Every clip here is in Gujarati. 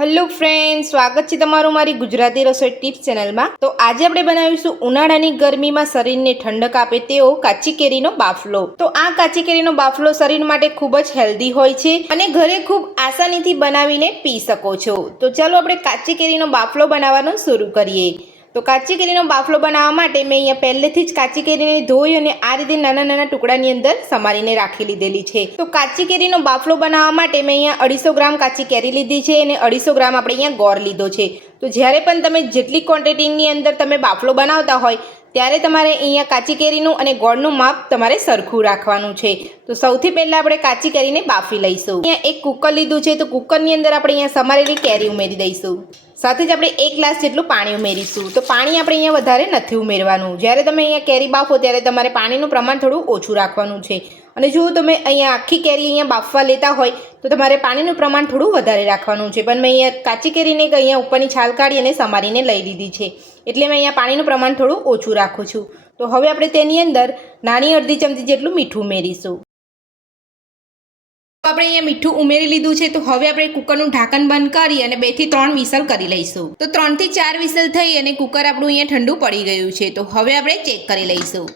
હેલો ફ્રેન્ડ્સ, સ્વાગત છે તમારું મારી ગુજરાતી રસોઈ ટિપ્સ ચેનલમાં। તો આજે આપણે બનાવીશું ઉનાળાની ગરમીમાં શરીરને ઠંડક આપે તેવો કાચી કેરીનો બાફલો। તો આ કાચી કેરીનો બાફલો શરીર માટે ખૂબ જ હેલ્ધી હોય છે અને ઘરે ખૂબ આસાનીથી બનાવીને પી શકો છો। તો ચાલો આપણે કાચી કેરીનો બાફલો બનાવવાનું શરૂ કરીએ। તો કાચી કેરીનો બાફલો બનાવવા માટે મેં અહીંયા પહેલેથી જ કાચી કેરીને ધોઈ અને આ રીતે નાના નાના ટુકડાની અંદર સમારીને રાખી લીધેલી છે। તો કાચી કેરીનો બાફલો બનાવવા માટે મેં અહીંયા 250 ગ્રામ કાચી કેરી લીધી છે અને 250 ગ્રામ આપણે અહીંયા ગોળ લીધો છે। તો જ્યારે પણ તમે જેટલી ક્વોન્ટિટીની અંદર તમે બાફલો બનાવતા હોય ત્યારે તમારે અહીંયા કાચી કેરીનું અને ગોળનું માપ તમારે સરખું રાખવાનું છે। તો સૌથી પહેલાં આપણે કાચી કેરીને બાફી લઈશું। અહીંયા એક કુકર લીધું છે, તો કુકરની અંદર આપણે અહીંયા સમારેલી કેરી ઉમેરી દઈશું। સાથે જ આપણે 1 ગ્લાસ જેટલું પાણી ઉમેરીશું। તો પાણી આપણે અહીંયા વધારે નથી ઉમેરવાનું। જ્યારે તમે અહીંયા કેરી બાફો ત્યારે તમારે પાણીનું પ્રમાણ થોડું ઓછું રાખવાનું છે। અને જો તમે અહીંયા આખી કેરી અહીંયા બાફવા લેતા હોય તો તમારે પાણીનું પ્રમાણ થોડું વધારે રાખવાનું છે। પણ મેં અહીંયા કાચી કેરીને અહીંયા ઉપરની છાલ કાઢી અને સમારીને લઈ લીધી છે, એટલે મેં અહીંયા પાણીનું પ્રમાણ થોડું ઓછું રાખું છું। તો હવે આપણે તેની અંદર નાની અડધી ચમચી જેટલું મીઠું ઉમેરીશું। આપણે અહીંયા મીઠું ઉમેરી લીધું છે। તો હવે આપણે કુકરનું ઢાંકણ બંધ કરી અને 2 થી 3 વિસલ કરી લઈશું। તો 3 થી 4 વિસલ થઈ અને કુકર આપણું અહીંયા ઠંડુ પડી ગયું છે। તો હવે આપણે ચેક કરી લઈશું।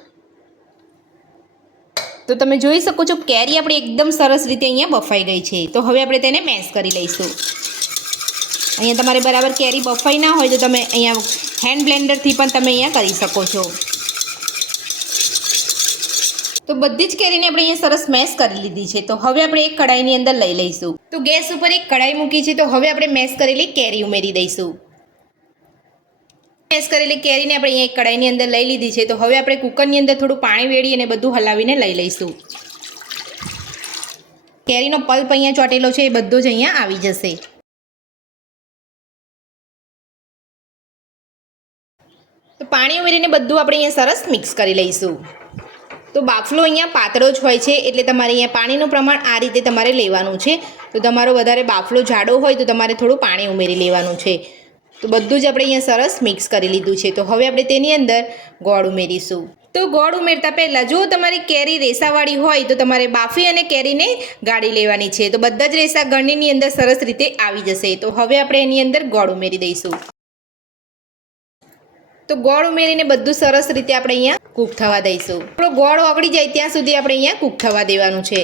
તો તમે જોઈ શકો છો કેરી આપણી એકદમ સરસ રીતે અહીંયા બફાઈ ગઈ છે। તો હવે આપણે તેને મેશ કરી લઈશું। અહીંયા તમારે બરાબર કેરી બફાઈ ના હોય તો તમે અહીંયા હેન્ડ બ્લેન્ડરથી પણ તમે અહીંયા કરી શકો છો। તો બધી જ કેરીને આપણે અહીંયા સરસ મેશ કરી લીધી છે। તો હવે આપણે એક કઢાઈની અંદર લઈ લઈશું। તો ગેસ ઉપર એક કઢાઈ મૂકી છે। તો હવે આપણે મેશ કરેલી કેરી ઉમેરી દઈશું। મેશ કરેલી કેરીને આપણે અહીંયા એક કઢાઈની અંદર લઈ લીધી છે। તો હવે આપણે કુકરની અંદર થોડું પાણી વેડી અને બધું હલાવીને લઈ લઈશું। કેરીનો પલ્પ અહીંયા ચોટેલો છે એ બધો જ અહીંયા આવી જશે। તો પાણી ઉમેરીને બધું આપણે અહીંયા સરસ મિક્સ કરી લઈશું। તો બાફલો અહીંયા પાતળો જ હોય છે, એટલે તમારે અહીંયા પાણીનું પ્રમાણ આ રીતે તમારે લેવાનું છે। તો તમારો વધારે બાફલો જાડો હોય તો તમારે થોડું પાણી ઉમેરી લેવાનું છે। તો બધું જ આપણે અહીંયા સરસ મિક્સ કરી લીધું છે। તો હવે આપણે તેની અંદર ગોળ ઉમેરીશું। તો ગોળ ઉમેરતા પહેલાં જો તમારી કેરી રેસાવાળી હોય તો તમારે બાફી અને કેરીને ગાળી લેવાની છે। તો બધા જ રેસા ગળણીની અંદર સરસ રીતે આવી જશે। તો હવે આપણે એની અંદર ગોળ ઉમેરી દઈશું। તો ગોળ ઉમેરીને બધું સરસ રીતે આપણે અહીંયા કૂક થવા દઈશું। આપણો ગોળ ઓગળી જાય ત્યાં સુધી આપણે અહીંયા કૂક થવા દેવાનું છે।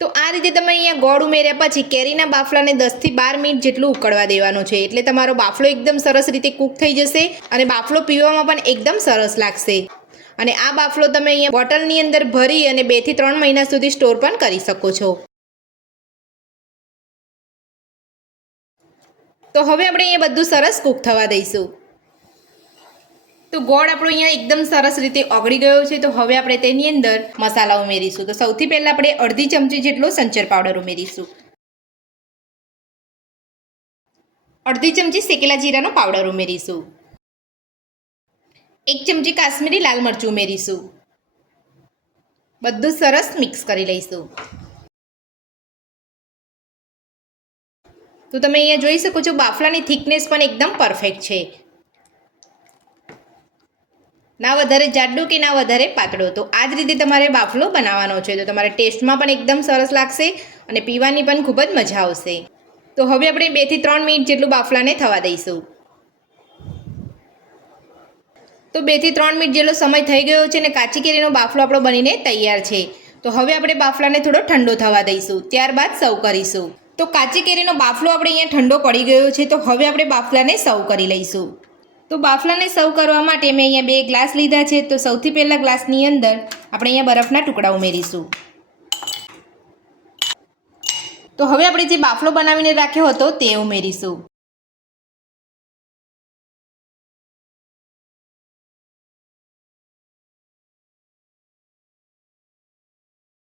તો આ રીતે તમે અહીંયા ગોળ ઉમેર્યા પછી કેરીના બાફલાને 10 થી 12 મિનિટ જેટલું ઉકળવા દેવાનું છે, એટલે તમારો બાફલો એકદમ સરસ રીતે કૂક થઈ જશે અને બાફલો પીવામાં પણ એકદમ સરસ લાગશે। અને આ બાફલો તમે અહીંયા બોટલની અંદર ભરી અને 2 થી 3 મહિના સુધી સ્ટોર પણ કરી શકો છો। તો હવે આપણે અહીંયા બધું સરસ કૂક થવા દઈશું। તો ગોળ આપણો અહીંયા એકદમ સરસ રીતે ઓગળી ગયો છે। તો હવે આપણે તેની અંદર મસાલા ઉમેરીશું। તો સૌથી પહેલાં આપણે અડધી ચમચી જેટલો સંચર પાવડર ઉમેરીશું। અડધી ચમચી શેકેલા જીરાનો પાવડર ઉમેરીશું। 1 ચમચી કાશ્મીરી લાલ મરચું ઉમેરીશું। બધું સરસ મિક્સ કરી લઈશું। તો તમે અહીંયા જોઈ શકો છો બાફલાની થિકનેસ પણ એકદમ પરફેક્ટ છે, ના વધારે જાડો કે ના વધારે પાતળો। તો આ જ રીતે તમારે બાફલો બનાવવાનો છે। તો તમારે ટેસ્ટમાં પણ એકદમ સરસ લાગશે અને પીવાની પણ ખૂબ જ મજા આવશે। તો હવે આપણે 2 થી 3 મિનિટ જેટલું બાફલાને થવા દઈશું। તો 2 થી 3 મિનિટ જેટલો સમય થઈ ગયો છે અને કાચી કેરીનો બાફલો આપણો બનીને તૈયાર છે। તો હવે આપણે બાફલાને થોડો ઠંડો થવા દઈશું, ત્યારબાદ સર્વ કરીશું। તો કાચી કેરીનો બાફલો આપણે અહીંયા ઠંડો પડી ગયો છે। તો હવે આપણે બાફલાને સર્વ કરી લઈશું। તો બાફલાને સર્વ કરવા માટે મેં અહીંયા 2 ગ્લાસ લીધા છે। તો સૌથી પહેલાં ગ્લાસની અંદર આપણે અહીંયા બરફના ટુકડા ઉમેરીશું। તો હવે આપણે જે બાફલો બનાવીને રાખ્યો હતો તે ઉમેરીશું।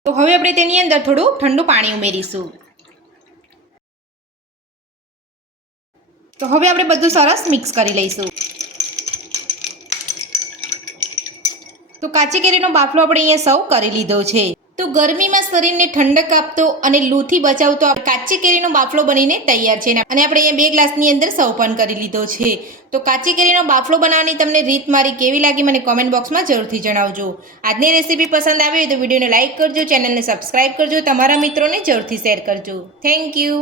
તો હવે આપણે તેની અંદર થોડું ઠંડુ પાણી ઉમેરીશું। તો હવે આપણે બધું સરસ મિક્સ કરી લઈશું। તો કાચી કેરીનો બાફલો આપણે અહીંયા સર્વ કરી લીધો છે। તો ગરમીમાં શરીરને ઠંડક આપતો અને લૂથી બચાવતો કાચી કેરીનો બાફલો બનીને તૈયાર છે અને આપણે અહીંયા 2 ગ્લાસની અંદર સર્વ પણ કરી લીધો છે। તો કાચી કેરીનો બાફલો બનાવવાની તમને રીત મારી કેવી લાગી મને કોમેન્ટ બોક્સમાં જરૂરથી જણાવજો। આજની રેસીપી પસંદ આવી હોય તો વિડીયોને લાઇક કરજો, ચેનલને સબસ્ક્રાઇબ કરજો, તમારા મિત્રોને જરૂરથી શેર કરજો। Thank you.